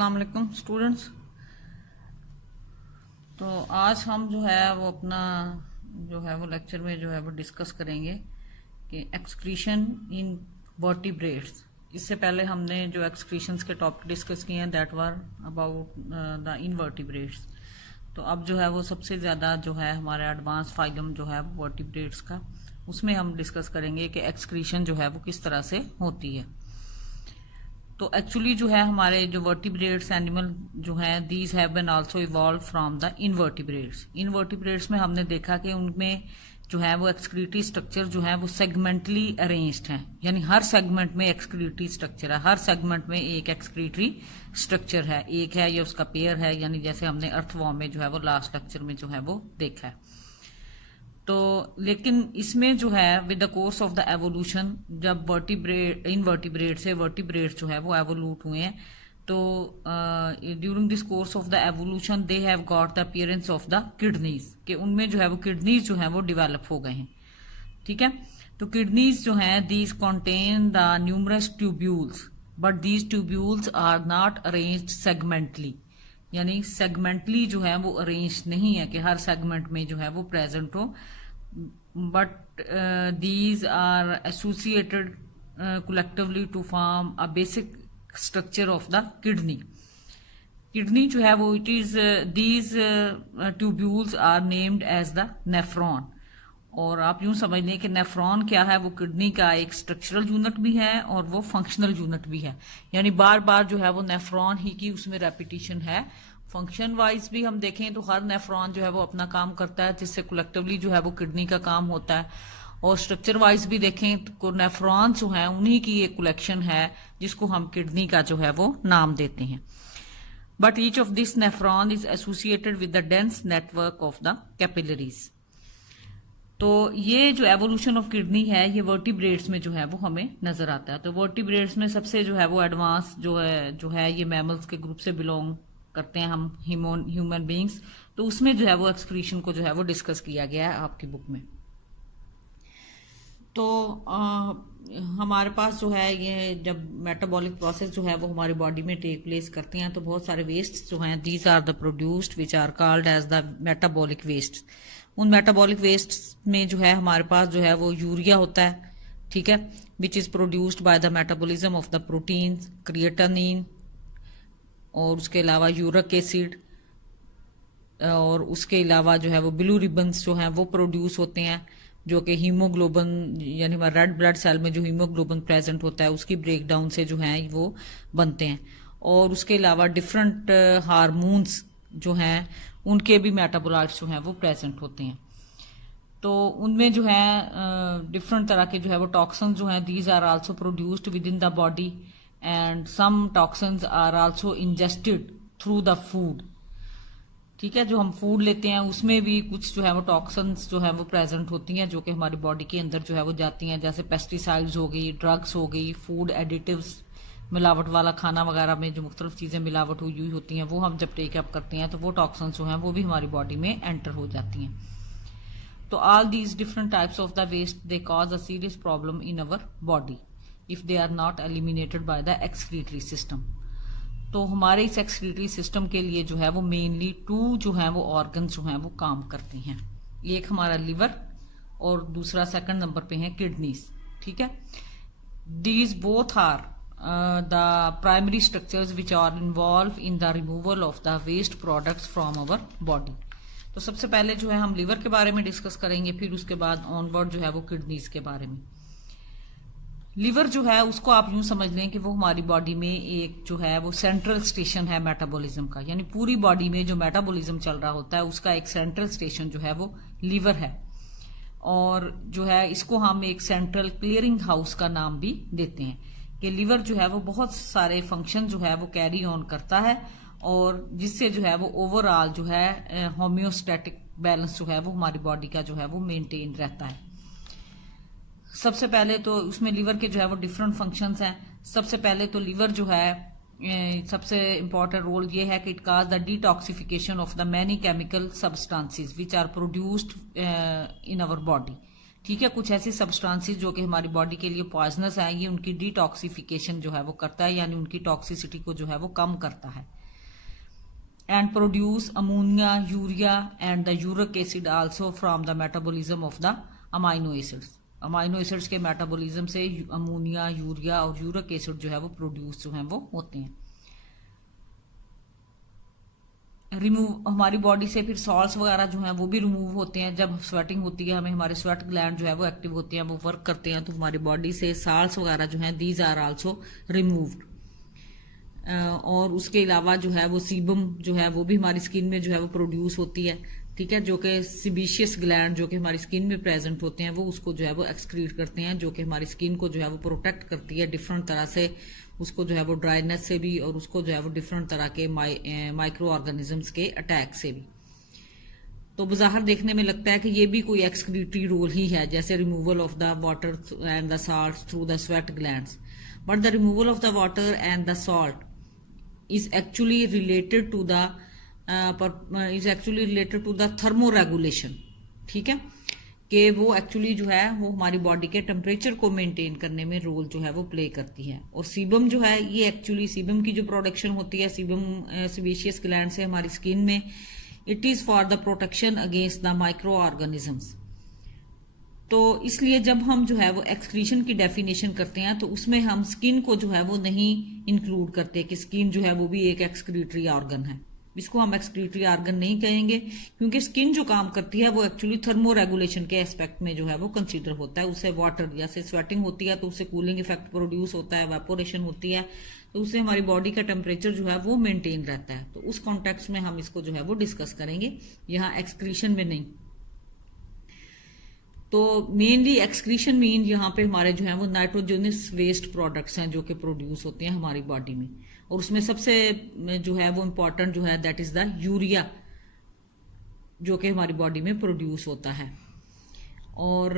अस्सलाम वालेकुम स्टूडेंट्स। तो आज हम जो है वो अपना जो है वो लेक्चर में जो है वो डिस्कस करेंगे कि एक्सक्रीशन इन वर्टिब्रेट्स। इससे पहले हमने जो एक्सक्रीशंस के टॉपिक डिस्कस किए हैं that were about the invertebrates. तो अब जो है वो सबसे ज़्यादा जो है हमारे एडवांस फाइलम जो है वर्टिब्रेट्स का, उसमें हम डिस्कस करेंगे कि एक्सक्रीशन जो है वो किस तरह से होती है। तो एक्चुअली जो है हमारे जो वर्टिब्रेट्स एनिमल जो हैं these have been also evolve from the invertebrates. Invertebrates में हमने देखा कि उनमें जो है वो एक्सक्रीटरी स्ट्रक्चर जो है वो सेगमेंटली अरेंज्ड है, यानी हर सेगमेंट में एक्सक्रीटरी स्ट्रक्चर है, हर सेगमेंट में एक एक्सक्रीटरी स्ट्रक्चर है, एक है या उसका पेयर है, यानी जैसे हमने अर्थवॉर्म में जो है वो लास्ट लेक्चर में जो है वो देखा है। तो लेकिन इसमें जो है with the course of the evolution, जब इनवर्टिब्रेट से वर्टिब्रेट जो है वो एवोल्यूट हुए हैं, तो during this course of the evolution they have got the appearance of the kidneys, कि उनमें जो है वो किडनीज जो है वो डिवेलप हो गए हैं। ठीक है, तो किडनीज जो है these contain the numerous tubules, but these tubules are not arranged segmentally, यानी सेगमेंटली जो है वो अरेंज नहीं है कि हर सेगमेंट में जो है वो प्रेजेंट हो, but these are associated collectively to form a basic structure of the kidney. Kidney जो है वो it is these tubules are named as the nephron. और आप यूं समझ लें कि नेफ्रॉन क्या है, वो किडनी का एक स्ट्रक्चरल यूनिट भी है और वो फंक्शनल यूनिट भी है, यानी बार बार जो है वो नेफ्रॉन ही की उसमें रेपिटेशन है। फंक्शन वाइज भी हम देखें तो हर नेफ्रॉन जो है वो अपना काम करता है, जिससे कलेक्टिवली जो है वो किडनी का काम होता है। और स्ट्रक्चर वाइज भी देखें तो नेफ्रॉन जो है उन्हीं की एक कलेक्शन है जिसको हम किडनी का जो है वो नाम देते हैं। But each of this nephron is associated with the dense network of the capillaries. तो ये जो एवोल्यूशन ऑफ किडनी है ये वर्टिब्रेट्स में जो है वो हमें नजर आता है। तो वर्टिब्रेट्स में सबसे जो है वो एडवांस जो है ये मैमल्स के ग्रुप से बिलोंग करते हैं हम ह्यूमन बींग्स। तो उसमें जो है वो एक्सक्रीशन को जो है वो डिस्कस किया गया है आपकी बुक में। तो हमारे पास जो है ये जब मेटाबॉलिक प्रोसेस जो है वो हमारी बॉडी में टेक प्लेस करते हैं तो बहुत सारे वेस्ट जो हैं these are the produced which are called as the metabolic waste. उन मेटाबॉलिक वेस्ट में जो है हमारे पास जो है वो यूरिया होता है, ठीक है, which is produced by the metabolism of the protein, creatinine, और उसके अलावा यूरिक एसिड, और उसके अलावा जो है वो ब्लू रिबन्स जो हैं वो प्रोड्यूस होते हैं, जो कि हीमोग्लोबिन यानी हमारे रेड ब्लड सेल में जो हीमोग्लोबिन प्रेजेंट होता है उसकी ब्रेकडाउन से जो है वो बनते हैं। और उसके अलावा डिफरेंट हार्मोन्स जो हैं उनके भी मेटाबोलाइट्स जो हैं वो प्रेजेंट होते हैं। तो उनमें जो है डिफरेंट तरह के जो है वो टॉक्सिन्स जो हैं these are also produced within the body, and some toxins are also ingested through the food. ठीक है, जो हम फूड लेते हैं उसमें भी कुछ जो है वो टॉक्सिन्स जो है वो प्रेजेंट होती हैं जो कि हमारी बॉडी के अंदर जो है वो जाती हैं, जैसे पेस्टिसाइड्स हो गई, ड्रग्स हो गई, फूड एडिटिव्स, मिलावट वाला खाना वगैरह में जो मुख्तलिफ चीजें मिलावट हुई होती हैं वो हम जब टेकअप करते हैं तो वो टॉक्सिन्स जो हैं वो भी हमारी बॉडी में एंटर हो जाती हैं। तो all these different types of the waste they cause a serious problem in our body if they are not eliminated by the excretory system. तो हमारे इस एक्सक्रीटरी सिस्टम के लिए जो है वो मेनली टू जो है वो ऑर्गन जो है वो काम करते हैं, एक हमारा लिवर और दूसरा सेकंड नंबर पे है किडनीज। ठीक है, these both are the primary structures which are involved in the removal of the waste products from our body। तो सबसे पहले जो है हम लिवर के बारे में डिस्कस करेंगे, फिर उसके बाद ऑनवर्ड जो है वो किडनीज के बारे में। लिवर जो है उसको आप यूं समझ लें कि वो हमारी बॉडी में एक जो है वो सेंट्रल स्टेशन है मेटाबॉलिज्म का, यानी पूरी बॉडी में जो मेटाबॉलिज्म चल रहा होता है उसका एक सेंट्रल स्टेशन जो है वो लिवर है। और जो है इसको हम एक सेंट्रल क्लियरिंग हाउस का नाम भी देते हैं कि लिवर जो है वो बहुत सारे फंक्शन जो है वो कैरी ऑन करता है, और जिससे जो है वो ओवरऑल जो है होम्योस्टैटिक बैलेंस जो है वो हमारी बॉडी का जो है वो मेंटेन रहता है। सबसे पहले तो उसमें लिवर के जो है वो डिफरेंट फंक्शंस हैं। सबसे पहले तो लिवर जो है सबसे इंपॉर्टेंट रोल ये है कि it cause the detoxification of the many chemical substances which are produced in our body. ठीक है। कुछ ऐसी सब्सटेंसेस जो कि हमारी बॉडी के लिए पॉइजनस है, ये उनकी डिटॉक्सिफिकेशन जो है वो करता है, यानी उनकी टॉक्सिसिटी को जो है वो कम करता है। And produce ammonia, urea and the uric acid also from the metabolism of the amino acids. Amino acids के मेटाबॉलिज्म से अमोनिया, यूरिया और यूरिक एसिड जो है वो प्रोड्यूस जो है वो होते हैं। रिमूव हमारी बॉडी से फिर सॉल्ट्स वगैरह जो हैं वो भी रिमूव होते हैं। जब स्वेटिंग होती है, हमें हमारे स्वेट ग्लैंड जो है वो एक्टिव होते हैं, वो वर्क करते हैं, तो हमारी बॉडी से सॉल्ट्स वगैरह जो हैं दीज आर आल्सो रिमूव्ड। और उसके अलावा जो है वो सीबम जो है वो भी हमारी स्किन में जो है वो प्रोड्यूस होती है। ठीक है, जो कि सिबेशियस ग्लैंड जो कि हमारी स्किन में प्रेजेंट होते हैं वो उसको जो है वो एक्सक्रीट करते हैं, जो कि हमारी स्किन को जो है वो प्रोटेक्ट करती है डिफरेंट तरह से, उसको जो है वो ड्राइनेस से भी, और उसको जो है वो डिफरेंट तरह के माइक्रो ऑर्गेनिजम्स के अटैक से भी। तो बाहर देखने में लगता है कि ये भी कोई एक्सक्रीटरी रोल ही है, जैसे removal of the water and the salt through the sweat glands. But the removal of the water and the salt is actually related to the thermoregulation। ठीक है, कि वो एक्चुअली जो है वो हमारी बॉडी के टेम्परेचर को मेंटेन करने में रोल जो है वो प्ले करती है। और सीबम जो है ये एक्चुअली सीबम की जो प्रोडक्शन होती है सीबम सेबेशियस ग्लैंड से हमारी स्किन में, it is for the protection against the micro organisms. तो इसलिए जब हम जो है वो एक्सक्रीशन की डेफिनेशन करते हैं तो उसमें हम स्किन को जो है वो नहीं इंक्लूड करते कि स्किन जो है वो भी एक एक्सक्रीटरी ऑर्गन है। इसको हम एक्सक्रीटरी ऑर्गन नहीं कहेंगे, क्योंकि स्किन जो काम करती है वो एक्चुअली थर्मो रेगुलेशन के एस्पेक्ट में जो है वो कंसीडर होता है। उससे वाटर जैसे स्वेटिंग होती है तो उससे कूलिंग इफेक्ट प्रोड्यूस होता है, वेपोरेशन होती है, तो उससे हमारी बॉडी का टेम्परेचर जो है वो मेंटेन रहता है। तो उस कॉन्टेक्स्ट में हम इसको जो है वो डिस्कस करेंगे, यहाँ एक्सक्रीशन में नहीं। तो मेनली एक्सक्रीशन मीन यहाँ पे हमारे जो है वो नाइट्रोजनस वेस्ट प्रोडक्ट्स हैं जो कि प्रोड्यूस होते हैं हमारी बॉडी में, और उसमें सबसे जो है वो इम्पोर्टेंट जो है दैट इज द यूरिया, जो कि हमारी बॉडी में प्रोड्यूस होता है। और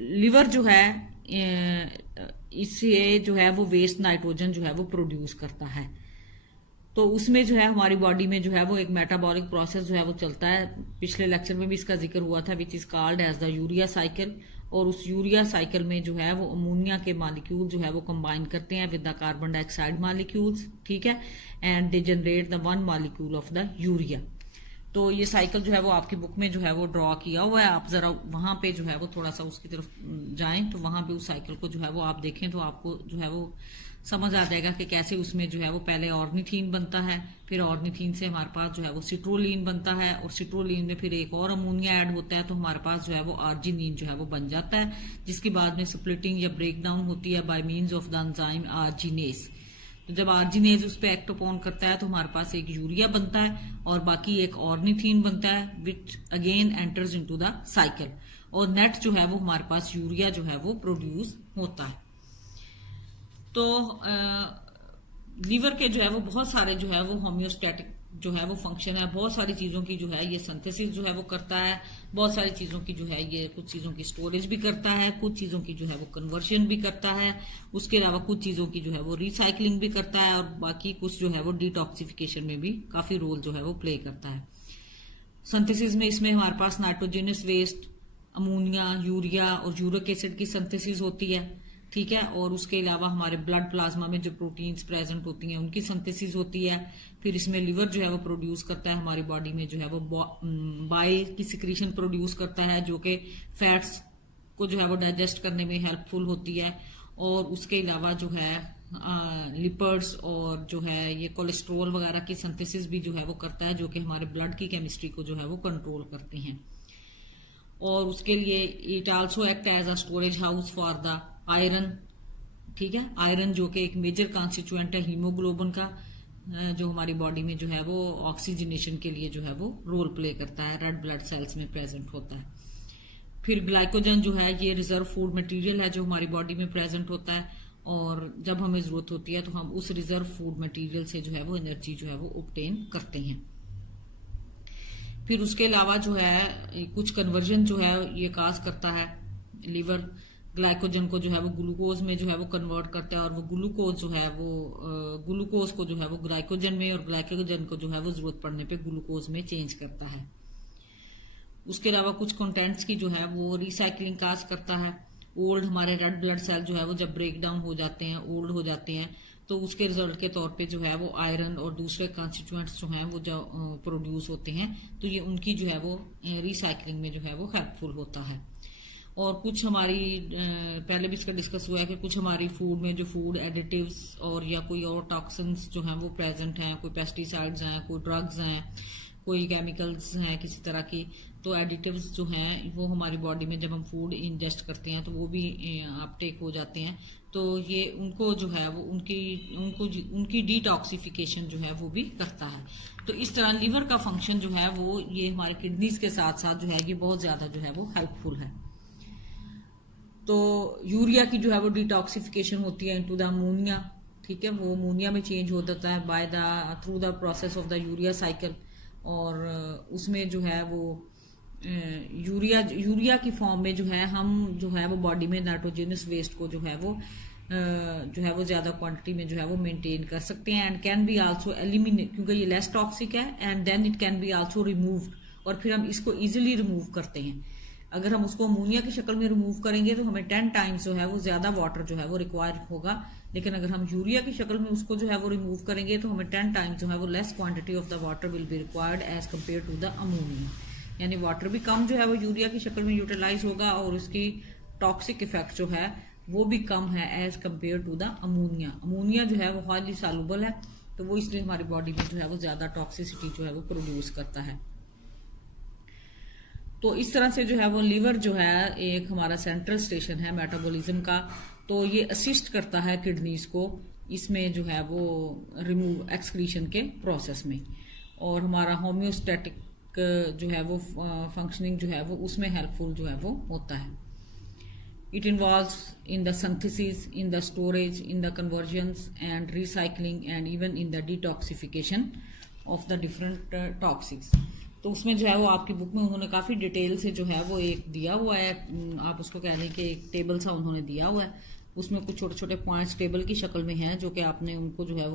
लिवर जो है इससे जो है वो वेस्ट नाइट्रोजन जो है वो प्रोड्यूस करता है। तो उसमें जो है हमारी बॉडी में जो है वो एक मेटाबॉलिक प्रोसेस जो है वो चलता है। पिछले लेक्चर में भी इसका जिक्र हुआ था, which is called as the urea cycle. और उस यूरिया साइकिल में जो है वो अमोनिया के मॉलिक्यूल जो है वो कंबाइन करते हैं with the carbon dioxide molecules. ठीक है, and they generate the one molecule of the urea. तो ये साइकिल जो है वो आपकी बुक में जो है वो ड्रॉ किया हुआ है, आप जरा वहां पे जो है वो थोड़ा सा उसकी तरफ जाएं तो वहां पे उस साइकिल को जो है वो आप देखें तो आपको जो है वो समझ आ जाएगा कि कैसे उसमें जो है वो पहले ऑर्निथीन बनता है, फिर ऑर्निथीन से हमारे पास जो है वो सिट्रोलीन बनता है, और सिट्रोलीन में फिर एक और अमोनिया ऐड होता है, तो हमारे पास जो है वो आर्जिनिन जो है वो बन जाता है, जिसके बाद में स्प्लिटिंग या ब्रेक डाउन होती है bye means of the enzyme arginase. तो जब आर्जिनेज उस पर एक्ट अपॉन करता है तो हमारे पास एक यूरिया बनता है और बाकी एक ऑर्निथीन बनता है, which again enters into the cycle, और नेट जो है वो हमारे पास यूरिया जो है वो प्रोड्यूस होता है। तो लीवर के जो है वो बहुत सारे जो है वो होम्योस्टैटिक जो है वो फंक्शन है, बहुत सारी चीजों की जो है ये सिंथेसिस जो है वो करता है, बहुत सारी चीजों की जो है ये कुछ चीजों की स्टोरेज भी करता है, कुछ चीजों की जो है वो कन्वर्शन भी करता है, उसके अलावा कुछ चीजों की जो है वो रिसाइकलिंग भी करता है, और बाकी कुछ जो है वो डिटॉक्सिफिकेशन में भी काफी रोल जो है वो प्ले करता है। सिंथेसिस में इसमें हमारे पास नाइट्रोजनस वेस्ट, अमोनिया, यूरिया और यूरिक एसिड की सिंथेसिस होती है। ठीक है, और उसके अलावा हमारे ब्लड प्लाज्मा में जो प्रोटीन्स प्रेजेंट होती हैं उनकी सिंथेसिस होती है। फिर इसमें लिवर जो है वो प्रोड्यूस करता है हमारी बॉडी में जो है वो बाइल की सिक्रीशन प्रोड्यूस करता है, जो कि फैट्स को जो है वो डाइजेस्ट करने में हेल्पफुल होती है। और उसके अलावा जो है लिपर्ड्स और जो है ये कोलेस्ट्रोल वगैरह की सिंथेसिस भी जो है वो करता है, जो कि हमारे ब्लड की केमिस्ट्री को जो है वो कंट्रोल करते हैं। और उसके लिए it also act as a storage house for the iron. ठीक है, आयरन जो कि एक मेजर कॉन्स्टिट्यूएंट है हीमोग्लोबिन का, जो हमारी बॉडी में जो है वो ऑक्सीजनेशन के लिए जो है वो रोल प्ले करता है, रेड ब्लड सेल्स में प्रेजेंट होता है। फिर ग्लाइकोजन जो है ये रिजर्व फूड मटेरियल है जो हमारी बॉडी में प्रेजेंट होता है, और जब हमें जरूरत होती है तो हम उस रिजर्व फूड मटेरियल से जो है वो एनर्जी जो है वो ऑब्टेन करते हैं। फिर उसके अलावा जो है कुछ कन्वर्जन जो है ये काज करता है, लिवर ग्लाइकोजन को जो है वो ग्लूकोज में जो है वो कन्वर्ट करता है, और वो ग्लूकोज जो है वो ग्लूकोज को जो है वो ग्लाइकोजन में, और ग्लाइकोजन को जो है वो जरूरत पड़ने पे ग्लूकोज में चेंज करता है। उसके अलावा कुछ कंटेंट्स की जो है वो रिसाइकलिंग काज करता है। ओल्ड हमारे रेड ब्लड सेल जो है वो जब ब्रेक डाउन हो जाते हैं, ओल्ड हो जाते हैं, तो उसके रिजल्ट के तौर पे जो है वो आयरन और दूसरे कॉन्स्टिट्यूएंट्स जो हैं वो जो प्रोड्यूस होते हैं, तो ये उनकी जो है वो रिसाइकलिंग में जो है वो हेल्पफुल होता है। और कुछ हमारी पहले भी इसका डिस्कस हुआ है कि कुछ हमारी फूड में जो फूड एडिटिव्स और या कोई और टॉक्सिन्स जो हैं वो प्रेजेंट हैं, कोई पेस्टिसाइड्स हैं, कोई ड्रग्स हैं, कोई केमिकल्स हैं किसी तरह की, तो एडिटिव्स जो हैं वो हमारी बॉडी में जब हम फूड इंजेस्ट करते हैं तो वो भी अपटेक हो जाते हैं, तो ये उनको जो है वो उनकी डिटॉक्सिफिकेशन जो है वो भी करता है। तो इस तरह लीवर का फंक्शन जो है वो ये हमारे किडनीज के साथ साथ जो है ये बहुत ज्यादा जो है वो हेल्पफुल है। तो यूरिया की जो है वो डिटॉक्सिफिकेशन होती है इनटू द अमोनिया, ठीक है, वो अमोनिया में चेंज हो जाता है by the through the process of the urea cycle, और उसमें जो है वो यूरिया की फॉर्म में जो है हम जो है वो बॉडी में नाइट्रोजनस वेस्ट को जो है वो ज्यादा क्वांटिटी में जो है वो मेंटेन कर सकते हैं, and can be also eliminate, क्योंकि ये लेस टॉक्सिक है, and then it can be also removed, और फिर हम इसको इजीली रिमूव करते हैं। अगर हम उसको अमोनिया की शक्ल में रिमूव करेंगे तो हमें 10 टाइम्स जो है वो ज्यादा वाटर जो है वो रिक्वायर होगा, लेकिन अगर हम यूरिया की शक्ल में उसको जो है वो रिमूव करेंगे तो हमें 10 टाइम्स जो है वो less quantity of the water will be required as compare to the ammonia, यानी वाटर भी कम जो है वो यूरिया की शक्ल में यूटिलाइज होगा और उसकी टॉक्सिक इफेक्ट जो है वो भी कम है as compare to the ammonia. Ammonia जो है वो हाईली सॉल्युबल है, तो वो इसलिए हमारी बॉडी में जो है वो ज्यादा टॉक्सिसिटी जो है वो प्रोड्यूस करता है। तो इस तरह से जो है वो लीवर जो है एक हमारा सेंट्रल स्टेशन है मेटाबॉलिज्म का, तो ये असिस्ट करता है किडनीज को इसमें जो है वो रिमूव एक्सक्रीशन के प्रोसेस में, और हमारा होम्योस्टैटिक जो है वो फंक्शनिंग जो है वो उसमें हेल्पफुल जो है वो होता है। It involves in the synthesis, in the storage, in the convergence and recycling and even in the detoxification of the different toxics. तो उसमें जो है वो आपकी बुक में उन्होंने काफी डिटेल से जो है वो एक दिया हुआ है, आप उसको कह दें कि एक टेबल सा उन्होंने दिया हुआ है, उसमें कुछ छोटे छोटे पॉइंट्स टेबल की शक्ल में हैं जो कि आपने उनको जो है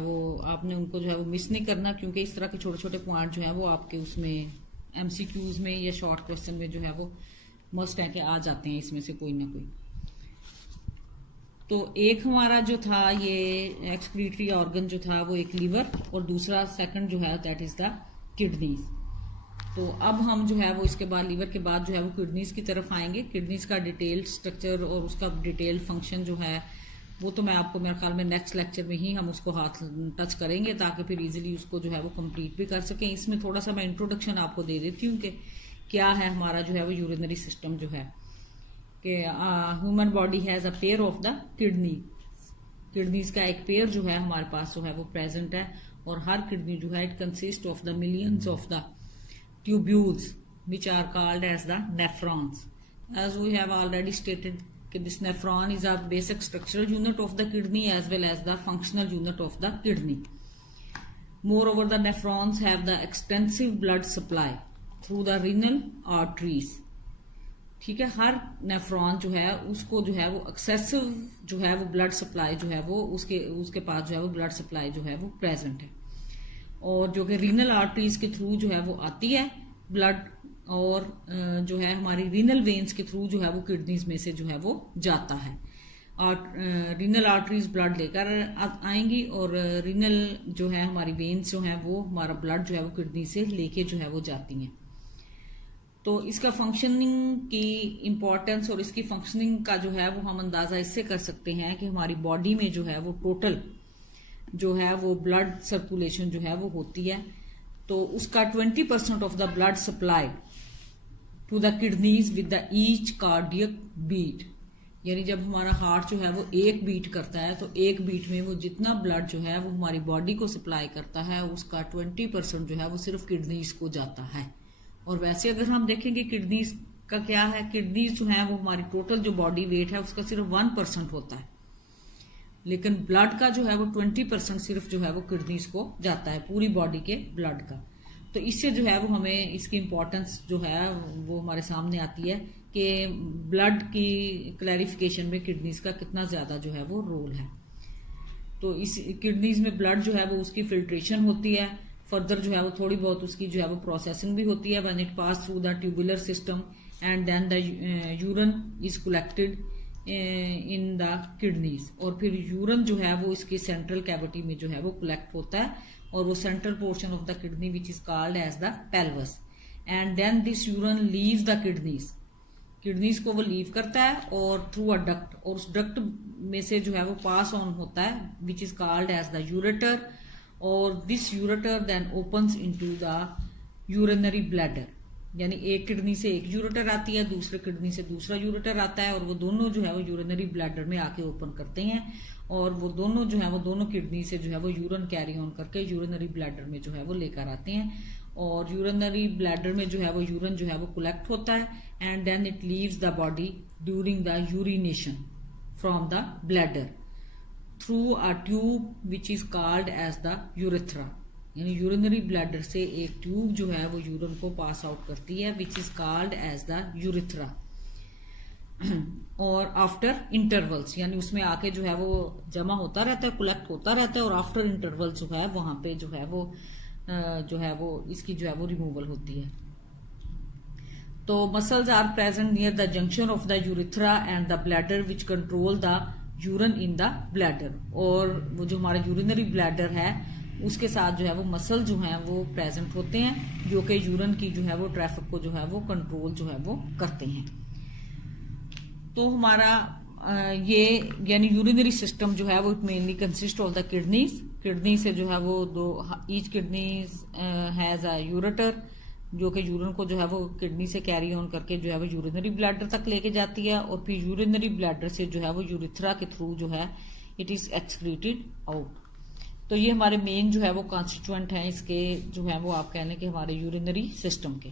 वो आपने उनको जो है वो मिस नहीं करना, क्योंकि इस तरह के छोटे छोटे पॉइंट जो है वो आपके उसमें एमसीक्यूज में या शॉर्ट क्वेश्चन में जो है वो मस्ट है कि आ जाते हैं इसमें से कोई ना कोई। तो एक हमारा जो था ये एक्सक्रीटरी ऑर्गन जो था वो एक लीवर, और दूसरा सेकंड जो है दैट इज द किडनीज। तो अब हम जो है वो इसके बाद लीवर के बाद जो है वो किडनीज की तरफ आएंगे। किडनीज का डिटेल स्ट्रक्चर और उसका डिटेल फंक्शन जो है वो तो मैं आपको मेरे ख्याल में नेक्स्ट लेक्चर में ही हम उसको हाथ टच करेंगे, ताकि फिर इजीली उसको जो है वो कंप्लीट भी कर सकें। इसमें थोड़ा सा मैं इंट्रोडक्शन आपको दे देती हूँ कि क्या है हमारा जो है वो यूरिनरी सिस्टम जो है, कि human body has a pair of the kidneys का एक पेयर जो है हमारे पास जो है वो प्रेजेंट है, और हर किडनी जो है it consist of the millions of the tubules which are called as the nephrons. As we have already stated कि this nephron is a basic structural unit of the kidney as well as the functional unit of the kidney. Moreover, the nephrons have the extensive blood supply through the renal arteries. ठीक है, हर nephron जो है उसको जो है वो excessive जो है वो ब्लड सप्लाई जो है वो उसके पास जो है वो ब्लड सप्लाई जो है वो प्रेजेंट है, और जो कि रीनल आर्टरीज के थ्रू जो है वो आती है ब्लड, और जो है हमारी रीनल वेन्स के थ्रू जो है वो किडनीज में से जो है वो जाता है। रीनल आर्टरीज ब्लड लेकर आएंगी, और रीनल जो है हमारी वेन्स जो है वो हमारा ब्लड जो है वो किडनी से लेके जो है वो जाती हैं। तो इसका फंक्शनिंग की इम्पोर्टेंस और इसकी फंक्शनिंग का जो है वो हम अंदाजा इससे कर सकते हैं कि हमारी बॉडी में जो है वो टोटल जो है वो ब्लड सर्कुलेशन जो है वो होती है, तो उसका 20% of the blood supply to the kidneys with the each cardiac beat, यानी जब हमारा हार्ट जो है वो एक बीट करता है तो एक बीट में वो जितना ब्लड जो है वो हमारी बॉडी को सप्लाई करता है उसका 20% जो है वो सिर्फ किडनीज को जाता है। और वैसे अगर हम देखेंगे किडनीज का क्या है, किडनीज जो है वो हमारी टोटल जो बॉडी वेट है उसका सिर्फ 1% होता है, लेकिन ब्लड का जो है वो 20% सिर्फ जो है वो किडनीज को जाता है पूरी बॉडी के ब्लड का। तो इससे जो है वो हमें इसकी इम्पोर्टेंस जो है वो हमारे सामने आती है कि ब्लड की क्लैरिफिकेशन में किडनीज का कितना ज्यादा जो है वो रोल है। तो इस किडनीज में ब्लड जो है वो उसकी फिल्ट्रेशन होती है, फर्दर जो है वो थोड़ी बहुत उसकी जो है वो प्रोसेसिंग भी होती है when it pass through the tubular system and then the urine is collected in the kidneys. और फिर यूरिन जो है वो इसकी सेंट्रल कैविटी में जो है वो कलेक्ट होता है और वो central portion of the kidney which is called as the pelvis and then this urine leaves the kidneys को वो लीव करता है और थ्रू अ डक्ट, और उस डक्ट में से जो है वो पास ऑन होता है which is called as the ureter, और this ureter then opens into the urinary bladder. यानी एक किडनी से एक यूरेटर आती है, दूसरे किडनी से दूसरा यूरेटर आता है और वो दोनों जो है वो यूरिनरी ब्लैडर में आके ओपन करते हैं और वो दोनों जो है वो दोनों किडनी से जो है वो यूरिन कैरी ऑन करके यूरिनरी ब्लैडर में जो है वो लेकर आते हैं और यूरिनरी ब्लैडर में जो है वो यूरिन जो है वो कलेक्ट होता है and then it leaves the body during the urination from the bladder through a tube which is called as the urethra. यानी यूरिनरी ब्लैडर से एक ट्यूब जो है वो यूरिन को पास आउट करती है which is called as the urethra. और आफ्टर इंटरवल्स यानी उसमें आके जो है वो जमा होता रहता है, कलेक्ट होता रहता है और आफ्टर इंटरवल जो है वहां पे जो है वो इसकी जो है वो रिमूवल होती है। तो muscles are present near the junction of the urethra and the bladder which control the urine in the bladder. और वो जो हमारा यूरिनरी ब्लैडर है उसके साथ जो है वो मसल जो है वो प्रेजेंट होते हैं जो कि यूरिन की जो है वो ट्रैफिक को जो है वो कंट्रोल जो है वो करते हैं। तो हमारा ये यानी यूरिनरी सिस्टम जो है वो it mainly consist of the kidney से जो है वो each kidney has a ureter जो कि यूरिन को जो है वो किडनी से कैरी ऑन करके जो है वो यूरिनरी ब्लैडर तक लेके जाती है और फिर यूरिनरी ब्लैडर से जो है वो यूरेथ्रा के थ्रू जो है इट इज एक्सक्रीटेड आउट। तो ये हमारे मेन जो है वो कॉन्स्टिट्यूएंट हैं इसके जो है वो आप कहने के हमारे यूरिनरी सिस्टम के।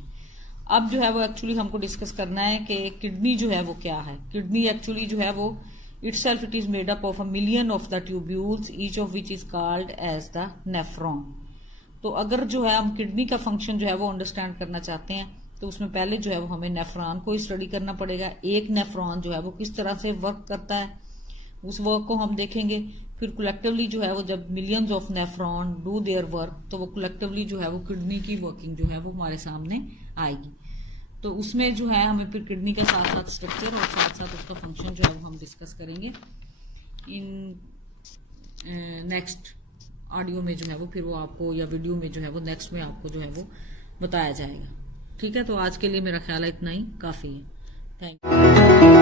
अब जो है वो एक्चुअली हमको डिस्कस करना है कि किडनी जो है वो क्या है। किडनी एक्चुअली जो है वो itself it is made up of a million of the tubules each of which is called as the nephron। तो अगर जो है हम किडनी का फंक्शन जो है वो अंडरस्टैंड करना चाहते हैं तो उसमें पहले जो है वो हमें नेफ्रॉन को स्टडी करना पड़ेगा। एक नेफ्रॉन जो है वो किस तरह से वर्क करता है उस वर्क को हम देखेंगे। फिर कलेक्टिवली जो है वो जब millions of nephron do their work तो वो कलेक्टिवली जो है वो किडनी की वर्किंग जो है वो हमारे सामने आएगी। तो उसमें जो है हमें फिर किडनी का साथ साथ स्ट्रक्चर और साथ साथ उसका फंक्शन जो है वो हम डिस्कस करेंगे इन नेक्स्ट ऑडियो में जो है वो, फिर वो आपको या वीडियो में जो है वो नेक्स्ट में आपको जो है वो बताया जाएगा। ठीक है, तो आज के लिए मेरा ख्याल है इतना ही काफी है। Thank you.